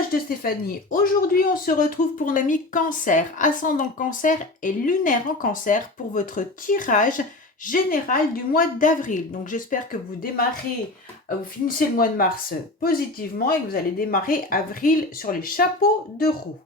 message de Stéphanie. Aujourd'hui, on se retrouve pour l'ami Cancer, ascendant Cancer et lunaire en Cancer pour votre tirage général du mois d'avril. Donc, j'espère que vous démarrez, vous finissez le mois de mars positivement et que vous allez démarrer avril sur les chapeaux de roue.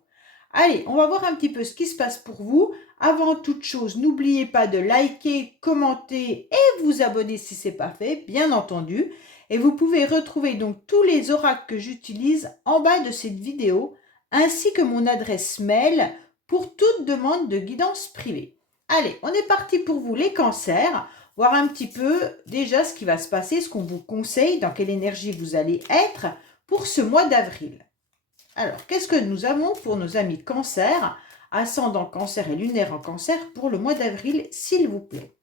Allez, on va voir un petit peu ce qui se passe pour vous. Avant toute chose, n'oubliez pas de liker, commenter et vous abonner si ce n'est pas fait, bien entendu. Et vous pouvez retrouver donc tous les oracles que j'utilise en bas de cette vidéo, ainsi que mon adresse mail pour toute demande de guidance privée. Allez, on est parti pour vous les cancers, voir un petit peu déjà ce qui va se passer, ce qu'on vous conseille, dans quelle énergie vous allez être pour ce mois d'avril. Alors, qu'est-ce que nous avons pour nos amis cancer, ascendant cancer et lunaire en cancer pour le mois d'avril, s'il vous plaît?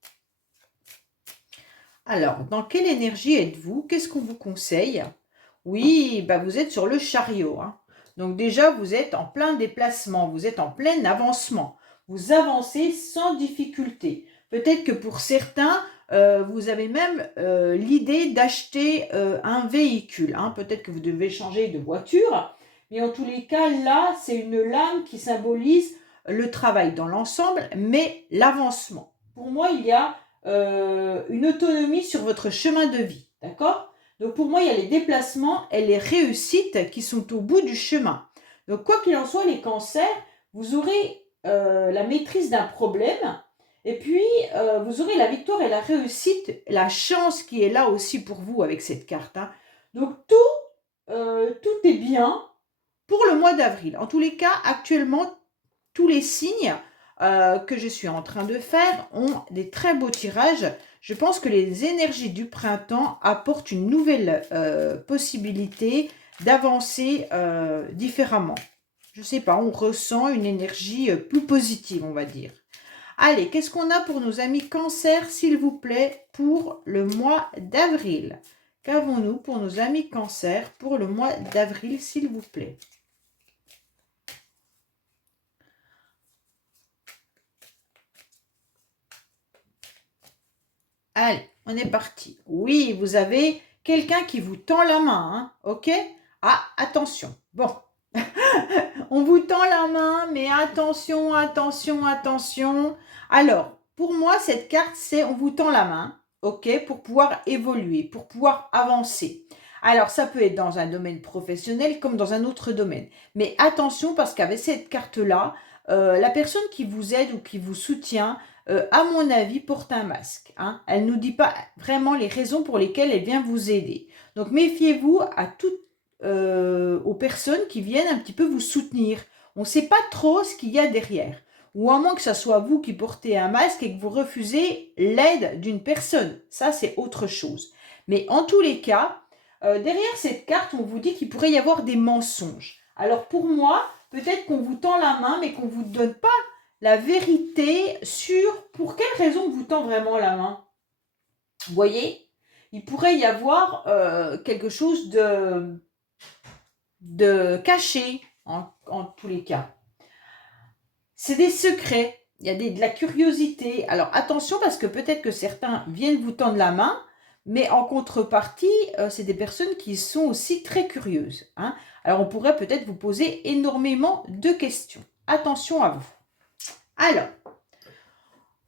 Alors, dans quelle énergie êtes-vous? Qu'est-ce qu'on vous conseille? Oui, bah vous êtes sur le chariot, hein. Donc déjà, vous êtes en plein déplacement, vous êtes en plein avancement. Vous avancez sans difficulté. Peut-être que pour certains, vous avez même l'idée d'acheter un véhicule, hein. Peut-être que vous devez changer de voiture. Mais en tous les cas, là, c'est une lame qui symbolise le travail dans l'ensemble, mais l'avancement. Pour moi, il y a une autonomie sur votre chemin de vie, d'accord? Donc pour moi, il y a les déplacements et les réussites qui sont au bout du chemin. Donc quoi qu'il en soit, les cancers, vous aurez la maîtrise d'un problème et puis vous aurez la victoire et la réussite, la chance qui est là aussi pour vous avec cette carte, hein. Donc tout est bien pour le mois d'avril. En tous les cas, actuellement, tous les signes que je suis en train de faire ont des très beaux tirages. Je pense que les énergies du printemps apportent une nouvelle possibilité d'avancer différemment. Je ne sais pas, on ressent une énergie plus positive, on va dire. Allez, qu'est-ce qu'on a pour nos amis cancer, s'il vous plaît, pour le mois d'avril? Qu'avons-nous pour nos amis cancer pour le mois d'avril, s'il vous plaît? Allez, on est parti. Oui, vous avez quelqu'un qui vous tend la main, hein, ok? Ah, attention. Bon, on vous tend la main, mais attention, attention, attention. Alors, pour moi, cette carte, c'est on vous tend la main, ok? Pour pouvoir évoluer, pour pouvoir avancer. Alors, ça peut être dans un domaine professionnel comme dans un autre domaine. Mais attention, parce qu'avec cette carte-là, la personne qui vous aide ou qui vous soutient, à mon avis, porte un masque, hein. Elle ne nous dit pas vraiment les raisons pour lesquelles elle vient vous aider. Donc, méfiez-vous à toutes aux personnes qui viennent un petit peu vous soutenir. On ne sait pas trop ce qu'il y a derrière. Ou à moins que ce soit vous qui portez un masque et que vous refusez l'aide d'une personne. Ça, c'est autre chose. Mais en tous les cas, derrière cette carte, on vous dit qu'il pourrait y avoir des mensonges. Alors pour moi, peut-être qu'on vous tend la main, mais qu'on ne vous donne pas la vérité sur pour quelle raison on vous tend vraiment la main. Vous voyez, il pourrait y avoir quelque chose de caché en tous les cas. C'est des secrets, il y a de la curiosité. Alors attention parce que peut-être que certains viennent vous tendre la main, mais en contrepartie, c'est des personnes qui sont aussi très curieuses, hein. Alors on pourrait peut-être vous poser énormément de questions. Attention à vous. Alors,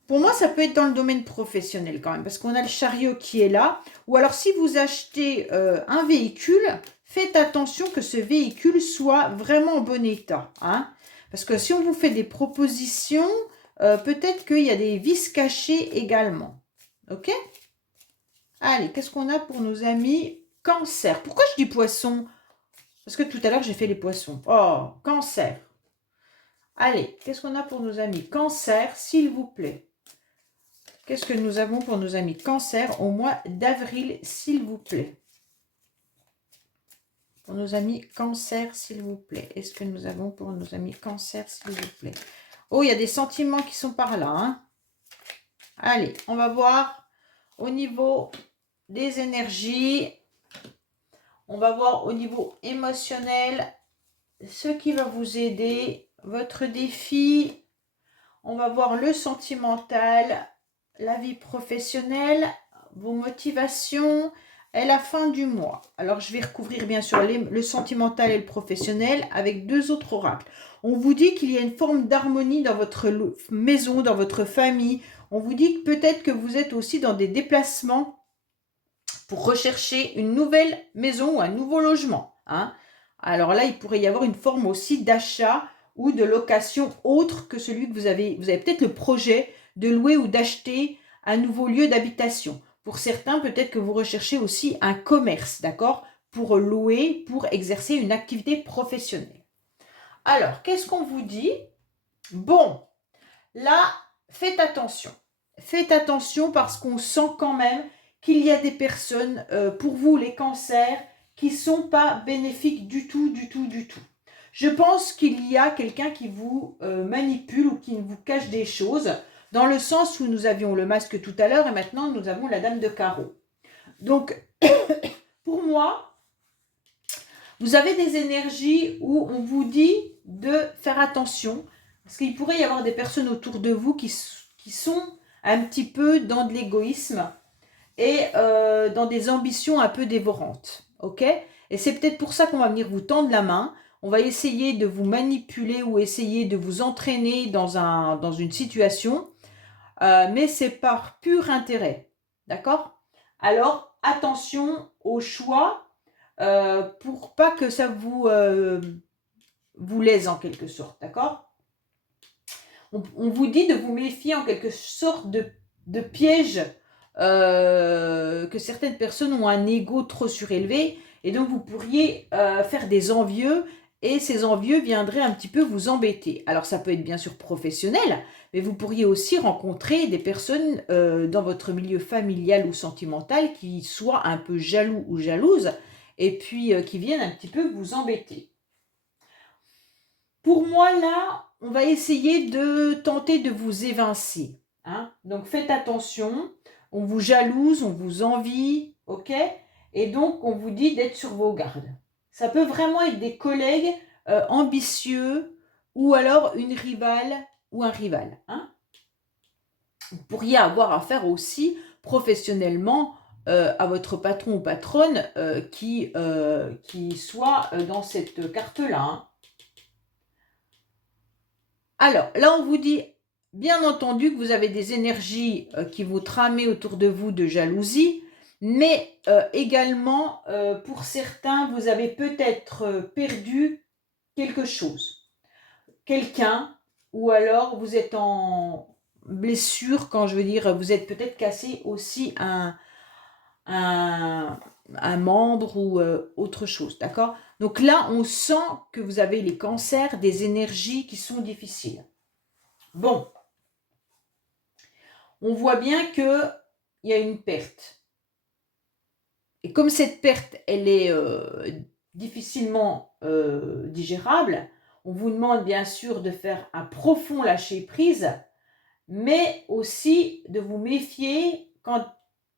pour moi, ça peut être dans le domaine professionnel quand même, parce qu'on a le chariot qui est là. Ou alors, si vous achetez un véhicule, faites attention que ce véhicule soit vraiment en bon état, hein. Parce que si on vous fait des propositions, peut-être qu'il y a des vices cachés également. Ok? Allez, qu'est-ce qu'on a pour nos amis cancer? Pourquoi je dis poisson? Parce que tout à l'heure, j'ai fait les poissons. Oh, cancer. Allez, qu'est-ce qu'on a pour nos amis cancer, s'il vous plaît? Qu'est-ce que nous avons pour nos amis cancer au mois d'avril, s'il vous plaît? Pour nos amis cancer, s'il vous plaît. Est-ce que nous avons pour nos amis cancer, s'il vous plaît? Oh, il y a des sentiments qui sont par là, hein. Allez, on va voir au niveau des énergies. On va voir au niveau émotionnel ce qui va vous aider, votre défi. On va voir le sentimental, la vie professionnelle, vos motivations. est la fin du mois. Alors, je vais recouvrir bien sûr le sentimental et le professionnel avec deux autres oracles. On vous dit qu'il y a une forme d'harmonie dans votre maison, dans votre famille. On vous dit que peut-être que vous êtes aussi dans des déplacements pour rechercher une nouvelle maison ou un nouveau logement. Hein. Alors là, il pourrait y avoir une forme aussi d'achat ou de location autre que celui que vous avez. Vous avez peut-être le projet de louer ou d'acheter un nouveau lieu d'habitation. Pour certains, peut-être que vous recherchez aussi un commerce, d'accord, pour louer, pour exercer une activité professionnelle. Alors, qu'est-ce qu'on vous dit? Bon, là, faites attention. Faites attention parce qu'on sent quand même qu'il y a des personnes, pour vous, les cancers, qui ne sont pas bénéfiques du tout, du tout, du tout. Je pense qu'il y a quelqu'un qui vous manipule ou qui vous cache des choses, dans le sens où nous avions le masque tout à l'heure et maintenant nous avons la dame de carreau. Donc, pour moi, vous avez des énergies où on vous dit de faire attention, parce qu'il pourrait y avoir des personnes autour de vous qui sont un petit peu dans de l'égoïsme et dans des ambitions un peu dévorantes. Ok? Et c'est peut-être pour ça qu'on va venir vous tendre la main. On va essayer de vous manipuler ou essayer de vous entraîner dans une situation, mais c'est par pur intérêt. D'accord? Alors, attention au choix pour pas que ça vous lèse en quelque sorte. D'accord? On vous dit de vous méfier en quelque sorte de pièges, que certaines personnes ont un ego trop surélevé et donc vous pourriez faire des envieux et ces envieux viendraient un petit peu vous embêter. Alors ça peut être bien sûr professionnel, mais vous pourriez aussi rencontrer des personnes dans votre milieu familial ou sentimental qui soient un peu jaloux ou jalouses et puis qui viennent un petit peu vous embêter. Pour moi, là, on va essayer de tenter de vous évincer. Hein. Donc, faites attention. On vous jalouse, on vous envie, ok? Et donc, on vous dit d'être sur vos gardes. Ça peut vraiment être des collègues ambitieux ou alors une rivale ou un rival. Hein. Vous pourriez avoir affaire aussi professionnellement à votre patron ou patronne qui soit dans cette carte-là. Hein. Alors, là, on vous dit, bien entendu, que vous avez des énergies qui vous trament autour de vous de jalousie, mais également, pour certains, vous avez peut-être perdu quelque chose. Quelqu'un, ou alors vous êtes en blessure, quand je veux dire, vous êtes peut-être cassé aussi un membre ou autre chose, d'accord? Donc là, on sent que vous avez les cancers, des énergies qui sont difficiles. Bon, on voit bien qu'il y a une perte. Et comme cette perte, elle est difficilement digérable, on vous demande bien sûr de faire un profond lâcher-prise, mais aussi de vous méfier quand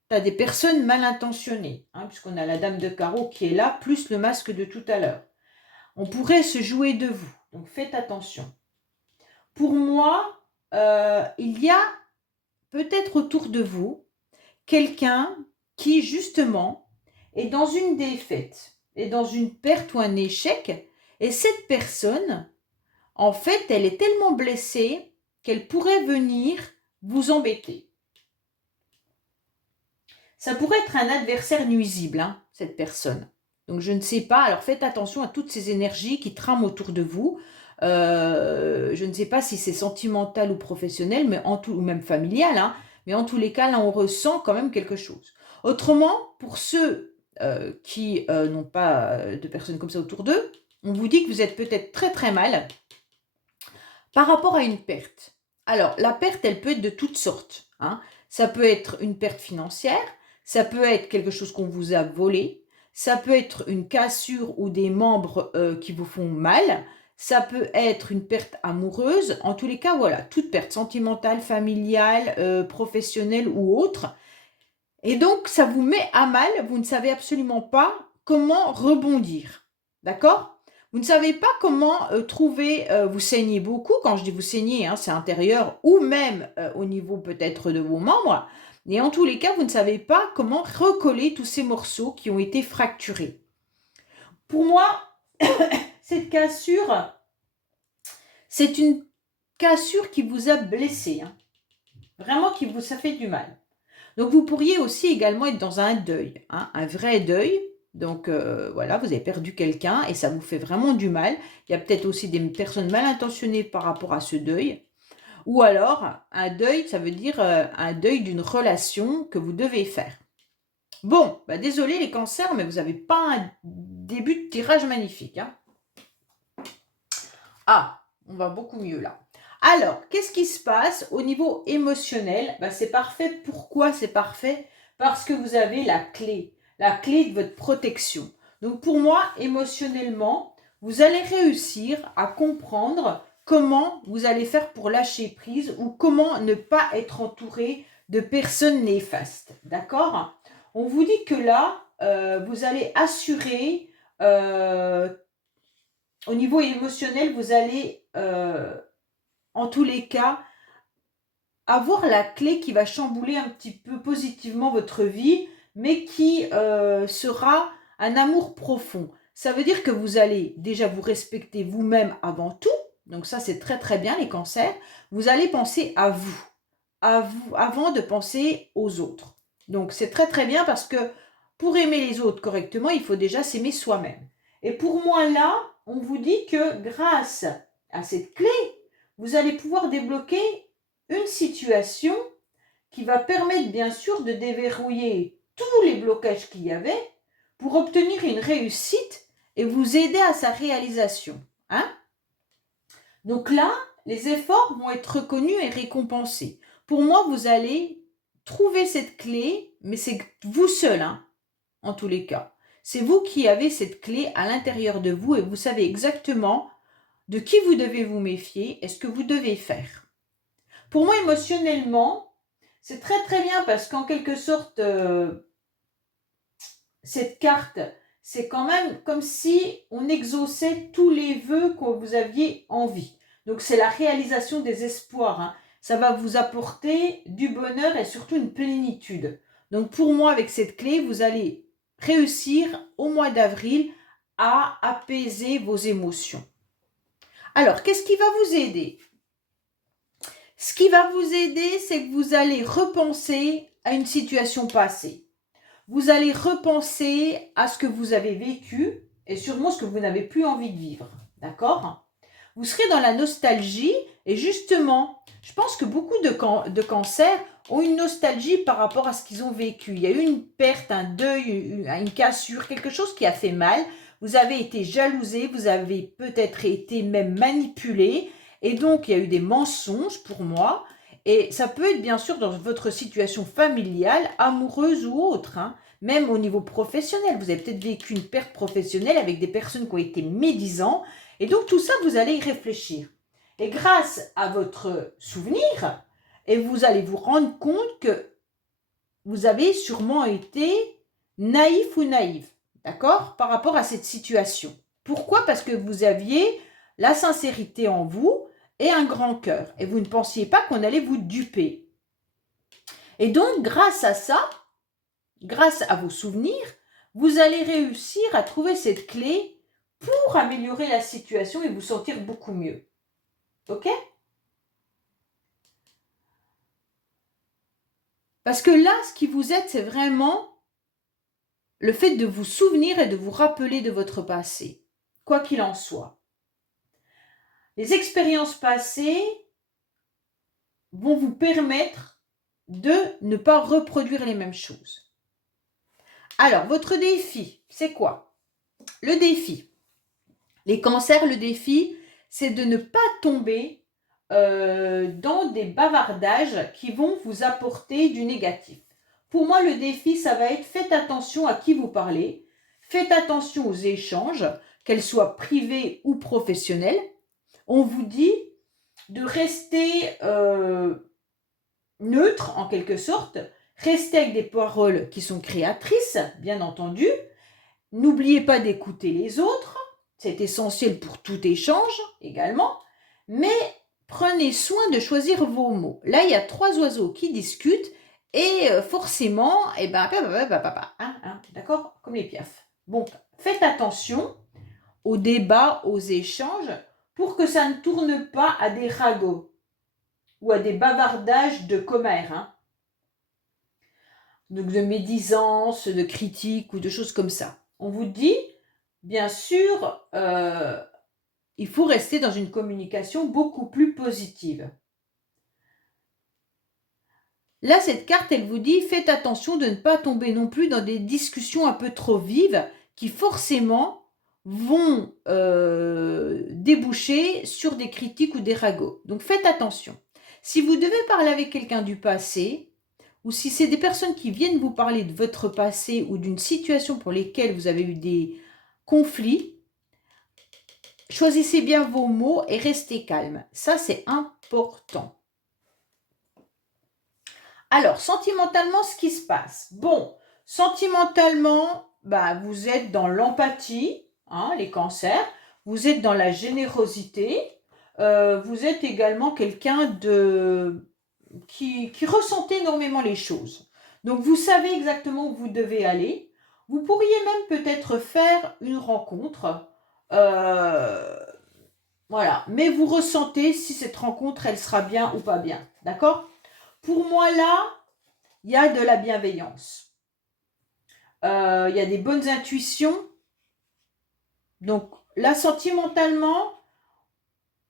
tu as des personnes mal intentionnées, hein, puisqu'on a la dame de carreau qui est là, plus le masque de tout à l'heure. On pourrait se jouer de vous, donc faites attention. Pour moi, il y a peut-être autour de vous quelqu'un qui justement est dans une défaite, est dans une perte ou un échec, et cette personne, en fait, elle est tellement blessée qu'elle pourrait venir vous embêter. Ça pourrait être un adversaire nuisible, hein, cette personne. Donc je ne sais pas, alors faites attention à toutes ces énergies qui trament autour de vous. Je ne sais pas si c'est sentimental ou professionnel, mais ou même familial, hein, mais en tous les cas, là, on ressent quand même quelque chose. Autrement, pour ceux qui n'ont pas de personnes comme ça autour d'eux, on vous dit que vous êtes peut-être très très mal par rapport à une perte. Alors, la perte, elle peut être de toutes sortes. Hein. Ça peut être une perte financière, ça peut être quelque chose qu'on vous a volé, ça peut être une cassure ou des membres qui vous font mal, ça peut être une perte amoureuse. En tous les cas, voilà, toute perte sentimentale, familiale, professionnelle ou autre. Et donc, ça vous met à mal, vous ne savez absolument pas comment rebondir. D'accord? Vous ne savez pas comment trouver, vous saignez beaucoup, quand je dis vous saignez, hein, c'est intérieur ou même au niveau peut-être de vos membres, Et en tous les cas, vous ne savez pas comment recoller tous ces morceaux qui ont été fracturés. Pour moi, cette cassure, c'est une cassure qui vous a blessé. Hein. Vraiment, ça fait du mal. Donc, vous pourriez aussi également être dans un deuil, hein, un vrai deuil. Donc, voilà, vous avez perdu quelqu'un et ça vous fait vraiment du mal. Il y a peut-être aussi des personnes mal intentionnées par rapport à ce deuil. Ou alors, un deuil, ça veut dire un deuil d'une relation que vous devez faire. Bon, bah désolé les cancers, mais vous n'avez pas un début de tirage magnifique. Hein. Ah, on va beaucoup mieux là. Alors, qu'est-ce qui se passe au niveau émotionnel? Bah, c'est parfait. Pourquoi c'est parfait? Parce que vous avez la clé de votre protection. Donc pour moi, émotionnellement, vous allez réussir à comprendre comment vous allez faire pour lâcher prise ou comment ne pas être entouré de personnes néfastes. D'accord? On vous dit que là, vous allez assurer, au niveau émotionnel, vous allez, en tous les cas, avoir la clé qui va chambouler un petit peu positivement votre vie, mais qui sera un amour profond. Ça veut dire que vous allez déjà vous respecter vous-même avant tout. Donc ça, c'est très très bien les cancers. Vous allez penser à vous avant de penser aux autres. Donc c'est très très bien parce que pour aimer les autres correctement, il faut déjà s'aimer soi-même. Et pour moi là, on vous dit que grâce à cette clé, vous allez pouvoir débloquer une situation qui va permettre bien sûr de déverrouiller tous les blocages qu'il y avait pour obtenir une réussite et vous aider à sa réalisation. Hein? Donc là, les efforts vont être reconnus et récompensés. Pour moi, vous allez trouver cette clé, mais c'est vous seul, hein, en tous les cas. C'est vous qui avez cette clé à l'intérieur de vous et vous savez exactement de qui vous devez vous méfier et ce que vous devez faire. Pour moi, émotionnellement, c'est très très bien parce qu'en quelque sorte, cette carte, c'est quand même comme si on exauçait tous les vœux que vous aviez envie. Donc c'est la réalisation des espoirs. Hein. Ça va vous apporter du bonheur et surtout une plénitude. Donc pour moi, avec cette clé, vous allez réussir au mois d'avril à apaiser vos émotions. Alors, qu'est-ce qui va vous aider? Ce qui va vous aider, c'est que vous allez repenser à une situation passée. Vous allez repenser à ce que vous avez vécu et sûrement ce que vous n'avez plus envie de vivre. D'accord? Vous serez dans la nostalgie et justement, je pense que beaucoup de cancers ont une nostalgie par rapport à ce qu'ils ont vécu. Il y a eu une perte, un deuil, une cassure, quelque chose qui a fait mal. Vous avez été jalousé, vous avez peut-être été même manipulé et donc il y a eu des mensonges pour moi. Et ça peut être bien sûr dans votre situation familiale, amoureuse ou autre, hein. Même au niveau professionnel. Vous avez peut-être vécu une perte professionnelle avec des personnes qui ont été médisants. Et donc tout ça, vous allez y réfléchir. Et grâce à votre souvenir, et vous allez vous rendre compte que vous avez sûrement été naïf ou naïve, d'accord, par rapport à cette situation. Pourquoi? Parce que vous aviez la sincérité en vous et un grand cœur. Et vous ne pensiez pas qu'on allait vous duper. Et donc, grâce à ça, grâce à vos souvenirs, vous allez réussir à trouver cette clé pour améliorer la situation et vous sentir beaucoup mieux. Ok? Parce que là, ce qui vous aide, c'est vraiment le fait de vous souvenir et de vous rappeler de votre passé, quoi qu'il en soit. Les expériences passées vont vous permettre de ne pas reproduire les mêmes choses. Alors, votre défi, c'est quoi? Le défi. Les cancers, le défi, c'est de ne pas tomber dans des bavardages qui vont vous apporter du négatif. Pour moi, le défi, ça va être faites attention à qui vous parlez, faites attention aux échanges, qu'elles soient privés ou professionnels. On vous dit de rester neutre en quelque sorte, restez avec des paroles qui sont créatrices, bien entendu. N'oubliez pas d'écouter les autres, c'est essentiel pour tout échange également, mais prenez soin de choisir vos mots. Là, il y a 3 oiseaux qui discutent Et forcément, eh ben, d'accord, comme les piafs. Bon, faites attention aux débats, aux échanges, pour que ça ne tourne pas à des ragots ou à des bavardages de commères, hein. Donc de médisance, de critiques ou de choses comme ça. On vous dit, bien sûr, il faut rester dans une communication beaucoup plus positive. Là, cette carte, elle vous dit, faites attention de ne pas tomber non plus dans des discussions un peu trop vives qui forcément vont déboucher sur des critiques ou des ragots. Donc faites attention. Si vous devez parler avec quelqu'un du passé, ou si c'est des personnes qui viennent vous parler de votre passé ou d'une situation pour lesquelles vous avez eu des conflits, choisissez bien vos mots et restez calme. Ça, c'est important. Alors, sentimentalement, ce qui se passe. Bon, sentimentalement, bah, vous êtes dans l'empathie, hein, les cancers. Vous êtes dans la générosité. Vous êtes également quelqu'un qui ressentait énormément les choses. Donc, vous savez exactement où vous devez aller. Vous pourriez même peut-être faire une rencontre. Voilà. Mais vous ressentez si cette rencontre, elle sera bien ou pas bien. D'accord ? Pour moi, là, il y a de la bienveillance. Il y a des bonnes intuitions. Donc, là, sentimentalement,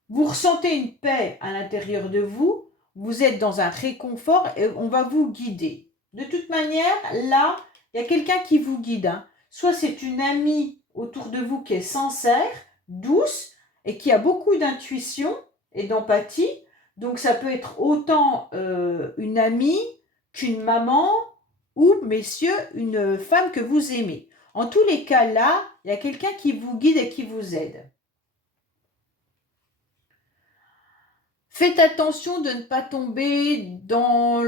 vous ressentez une paix à l'intérieur de vous. Vous êtes dans un réconfort et on va vous guider. De toute manière, là, il y a quelqu'un qui vous guide, hein. Soit c'est une amie autour de vous qui est sincère, douce et qui a beaucoup d'intuition et d'empathie. Donc, ça peut être autant une amie qu'une maman ou, messieurs, une femme que vous aimez. En tous les cas, là, il y a quelqu'un qui vous guide et qui vous aide. Faites attention de ne pas tomber dans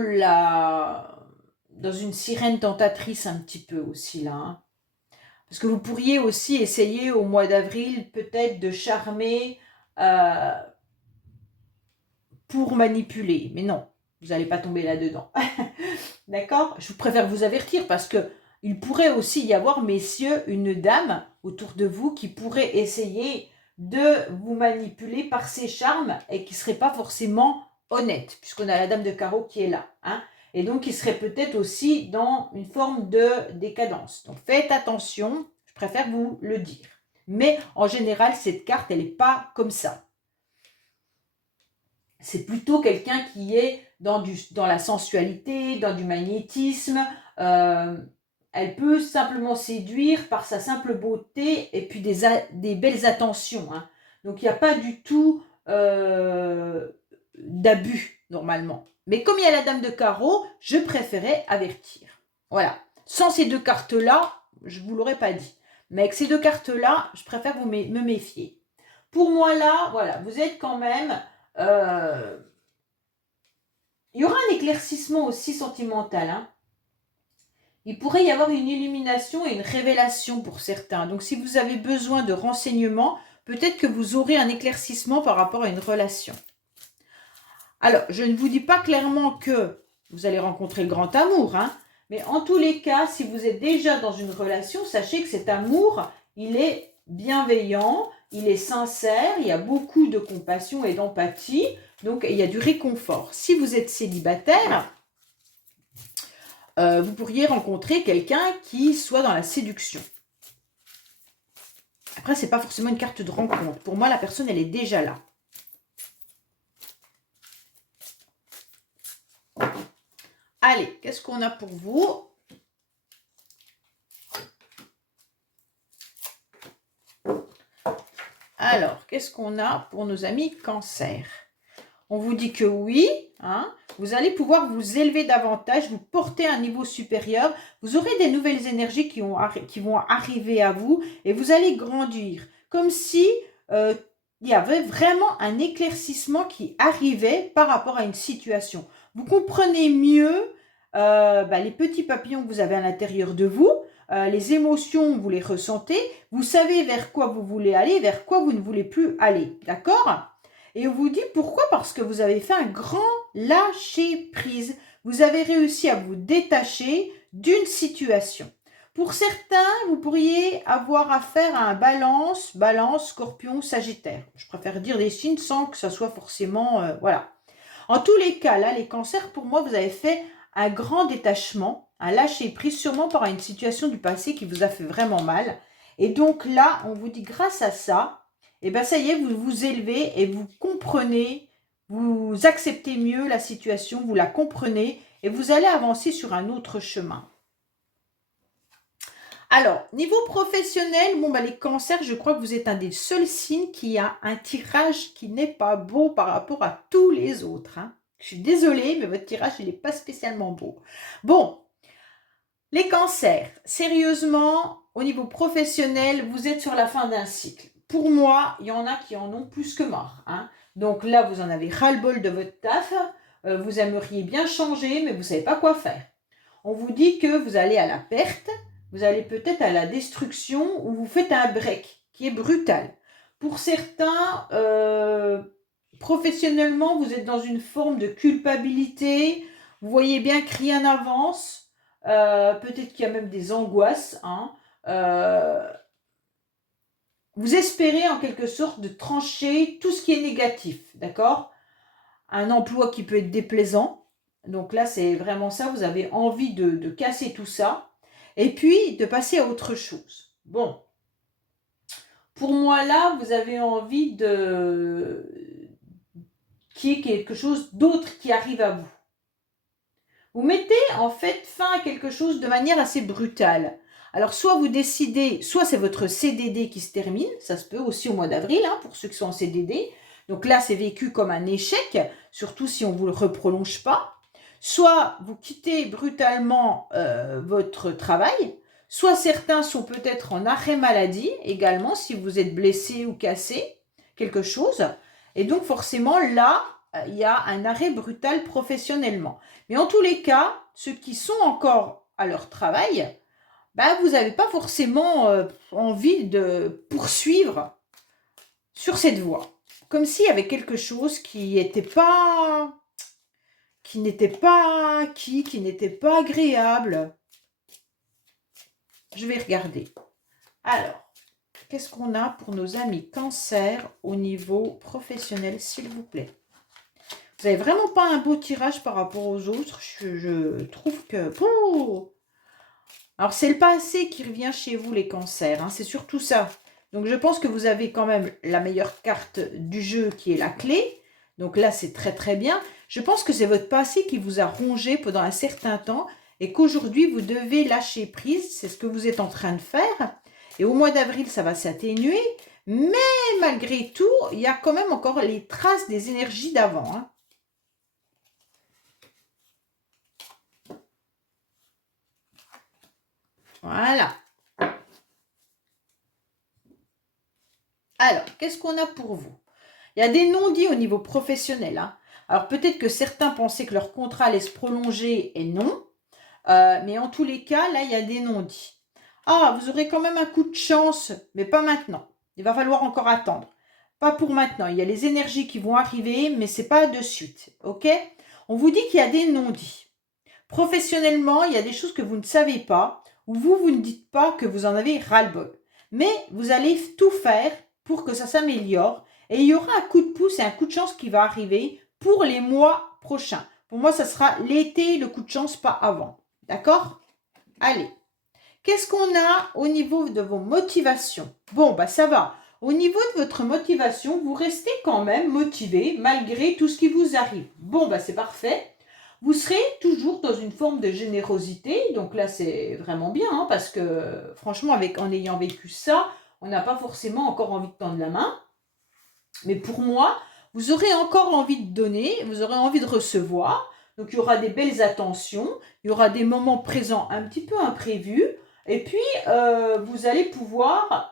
une sirène tentatrice un petit peu aussi là, hein. Parce que vous pourriez aussi essayer au mois d'avril peut-être de charmer pour manipuler. Mais non, vous n'allez pas tomber là-dedans. D'accord ? Je préfère vous avertir parce que il pourrait aussi y avoir, messieurs, une dame autour de vous qui pourrait essayer de vous manipuler par ses charmes et qui ne serait pas forcément honnête, puisqu'on a la dame de carreau qui est là, hein, et donc qui serait peut-être aussi dans une forme de décadence. Donc faites attention, je préfère vous le dire. Mais en général, cette carte, elle n'est pas comme ça. C'est plutôt quelqu'un qui est dans la sensualité, dans du magnétisme. Elle peut simplement séduire par sa simple beauté et puis des belles attentions, hein. Donc, il n'y a pas du tout d'abus, normalement. Mais comme il y a la dame de carreau, je préférais avertir. Voilà. Sans ces deux cartes-là, je ne vous l'aurais pas dit. Mais avec ces deux cartes-là, je préfère me méfier. Pour moi, là, voilà, vous êtes quand même... il y aura un éclaircissement aussi sentimental, hein. Il pourrait y avoir une illumination et une révélation pour certains. Donc, si vous avez besoin de renseignements, peut-être que vous aurez un éclaircissement par rapport à une relation. Alors, je ne vous dis pas clairement que vous allez rencontrer le grand amour, hein, mais en tous les cas, si vous êtes déjà dans une relation, sachez que cet amour, il est bienveillant, il est sincère, il y a beaucoup de compassion et d'empathie, donc il y a du réconfort. Si vous êtes célibataire, vous pourriez rencontrer quelqu'un qui soit dans la séduction. Après, ce n'est pas forcément une carte de rencontre. Pour moi, la personne, elle est déjà là. Allez, qu'est-ce qu'on a pour vous ? Alors, qu'est-ce qu'on a pour nos amis Cancer ? On vous dit que oui, hein, vous allez pouvoir vous élever davantage, vous porter à un niveau supérieur. Vous aurez des nouvelles énergies qui vont arriver à vous et vous allez grandir. Comme si il y avait vraiment un éclaircissement qui arrivait par rapport à une situation. Vous comprenez mieux les petits papillons que vous avez à l'intérieur de vous. Les émotions, vous les ressentez. Vous savez vers quoi vous voulez aller, vers quoi vous ne voulez plus aller. D'accord ? Et on vous dit pourquoi ? Parce que vous avez fait un grand lâcher-prise. Vous avez réussi à vous détacher d'une situation. Pour certains, vous pourriez avoir affaire à un balance, scorpion, sagittaire. Je préfère dire des signes sans que ça soit forcément... voilà. En tous les cas, là, les cancers, pour moi, vous avez fait un grand détachement, un lâcher-prise, sûrement par une situation du passé qui vous a fait vraiment mal. Et donc là, on vous dit, grâce à ça, eh ben ça y est, vous vous élevez et vous comprenez, vous acceptez mieux la situation, vous la comprenez et vous allez avancer sur un autre chemin. Alors, niveau professionnel, bon, bah, les cancers, je crois que vous êtes un des seuls signes qui a un tirage qui n'est pas beau par rapport à tous les autres, hein. Je suis désolée, mais votre tirage, il n'est pas spécialement beau. Bon, les cancers, sérieusement, au niveau professionnel, vous êtes sur la fin d'un cycle. Pour moi, il y en a qui en ont plus que marre, hein. Donc là, vous en avez ras-le-bol de votre taf, vous aimeriez bien changer, mais vous ne savez pas quoi faire. On vous dit que vous allez à la perte, vous allez peut-être à la destruction ou vous faites un break qui est brutal. Pour certains, professionnellement, vous êtes dans une forme de culpabilité, vous voyez bien que rien n'avance, peut-être qu'il y a même des angoisses, hein. Vous espérez en quelque sorte de trancher tout ce qui est négatif, d'accord? Un emploi qui peut être déplaisant, donc là c'est vraiment ça, vous avez envie de casser tout ça, et puis de passer à autre chose. Bon, pour moi là, vous avez envie qu'il y ait quelque chose d'autre qui arrive à vous. Vous mettez en fait fin à quelque chose de manière assez brutale. Alors soit vous décidez, soit c'est votre CDD qui se termine, ça se peut aussi au mois d'avril, hein, pour ceux qui sont en CDD. Donc là c'est vécu comme un échec, surtout si on ne vous le reprolonge pas. Soit vous quittez brutalement votre travail, soit certains sont peut-être en arrêt maladie également, si vous êtes blessé ou cassé, quelque chose. Et donc forcément là, il y a un arrêt brutal professionnellement. Mais en tous les cas, ceux qui sont encore à leur travail, bah, vous n'avez pas forcément envie de poursuivre sur cette voie. Comme s'il y avait quelque chose qui n'était pas acquis, qui n'était pas agréable. Je vais regarder. Alors, qu'est-ce qu'on a pour nos amis cancer au niveau professionnel, s'il vous plaît? Vous n'avez vraiment pas un beau tirage par rapport aux autres. Je trouve que... Oh, alors, c'est le passé qui revient chez vous, les cancers, hein, c'est surtout ça. Donc, je pense que vous avez quand même la meilleure carte du jeu qui est la clé. Donc là, c'est très très bien. Je pense que c'est votre passé qui vous a rongé pendant un certain temps et qu'aujourd'hui, vous devez lâcher prise. C'est ce que vous êtes en train de faire. Et au mois d'avril, ça va s'atténuer. Mais malgré tout, il y a quand même encore les traces des énergies d'avant, hein. Voilà. Alors, qu'est-ce qu'on a pour vous? Il y a des non-dits au niveau professionnel, hein. Alors, peut-être que certains pensaient que leur contrat allait se prolonger et non. Mais en tous les cas, là, il y a des non-dits. Ah, vous aurez quand même un coup de chance, mais pas maintenant. Il va falloir encore attendre. Pas pour maintenant. Il y a les énergies qui vont arriver, mais c'est pas de suite. OK? On vous dit qu'il y a des non-dits. Professionnellement, il y a des choses que vous ne savez pas, ou vous ne dites pas que vous en avez ras-le-bol. Mais vous allez tout faire pour que ça s'améliore. Et il y aura un coup de pouce et un coup de chance qui va arriver pour les mois prochains. Pour moi, ça sera l'été, le coup de chance, pas avant. D'accord? Allez. Qu'est-ce qu'on a au niveau de vos motivations? Bon, bah ça va. Au niveau de votre motivation, vous restez quand même motivé malgré tout ce qui vous arrive. Bon, bah c'est parfait. Vous serez toujours dans une forme de générosité. Donc là, c'est vraiment bien, hein, parce que franchement, en ayant vécu ça, on n'a pas forcément encore envie de tendre la main. Mais pour moi, vous aurez encore envie de donner, vous aurez envie de recevoir. Donc, il y aura des belles attentions, il y aura des moments présents un petit peu imprévus. Et puis, vous allez pouvoir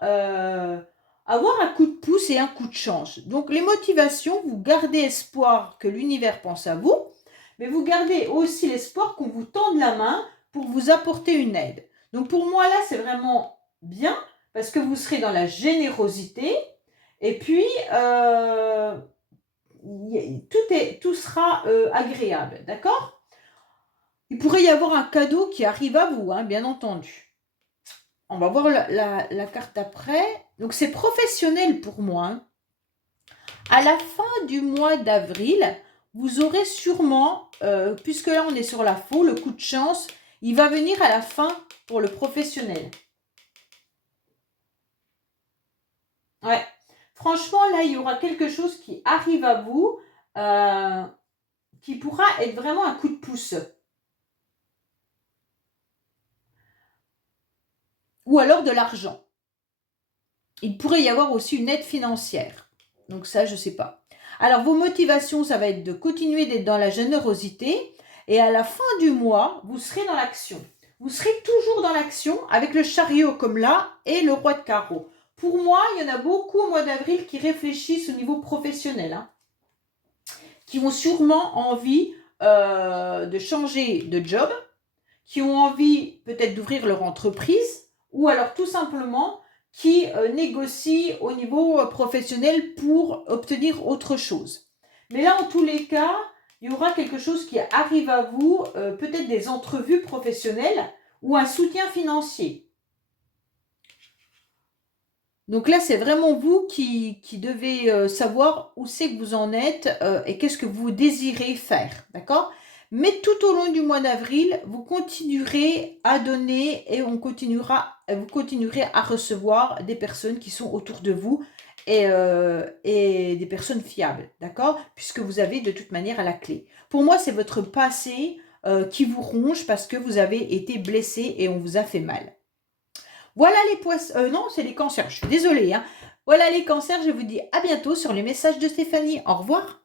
avoir un coup de pouce et un coup de chance. Donc, les motivations, vous gardez espoir que l'univers pense à vous, mais vous gardez aussi l'espoir qu'on vous tende la main pour vous apporter une aide. Donc, pour moi, là, c'est vraiment bien parce que vous serez dans la générosité. Et puis, tout sera agréable, d'accord? Il pourrait y avoir un cadeau qui arrive à vous, hein, bien entendu. On va voir la carte après. Donc, c'est professionnel pour moi. Hein. À la fin du mois d'avril, vous aurez sûrement, puisque là on est sur la faux, le coup de chance, il va venir à la fin pour le professionnel. Ouais. Franchement, là, il y aura quelque chose qui arrive à vous, qui pourra être vraiment un coup de pouce. Ou alors de l'argent. Il pourrait y avoir aussi une aide financière. Donc ça, je ne sais pas. Alors, vos motivations, ça va être de continuer d'être dans la générosité. Et à la fin du mois, vous serez dans l'action. Vous serez toujours dans l'action avec le chariot comme là et le roi de carreau. Pour moi, il y en a beaucoup au mois d'avril qui réfléchissent au niveau professionnel. Hein, qui ont sûrement envie de changer de job, qui ont envie peut-être d'ouvrir leur entreprise ou alors tout simplement qui négocient au niveau professionnel pour obtenir autre chose. Mais là, en tous les cas, il y aura quelque chose qui arrive à vous, peut-être des entrevues professionnelles ou un soutien financier. Donc là, c'est vraiment vous qui devez savoir où c'est que vous en êtes et qu'est-ce que vous désirez faire, d'accord? Mais tout au long du mois d'avril, vous continuerez à donner et vous continuerez à recevoir des personnes qui sont autour de vous et des personnes fiables, d'accord? Puisque vous avez de toute manière à la clé. Pour moi, c'est votre passé qui vous ronge parce que vous avez été blessé et on vous a fait mal. Voilà les poissons. Non, c'est les cancers. Je suis désolée. Hein. Voilà les cancers. Je vous dis à bientôt sur les messages de Stéphanie. Au revoir.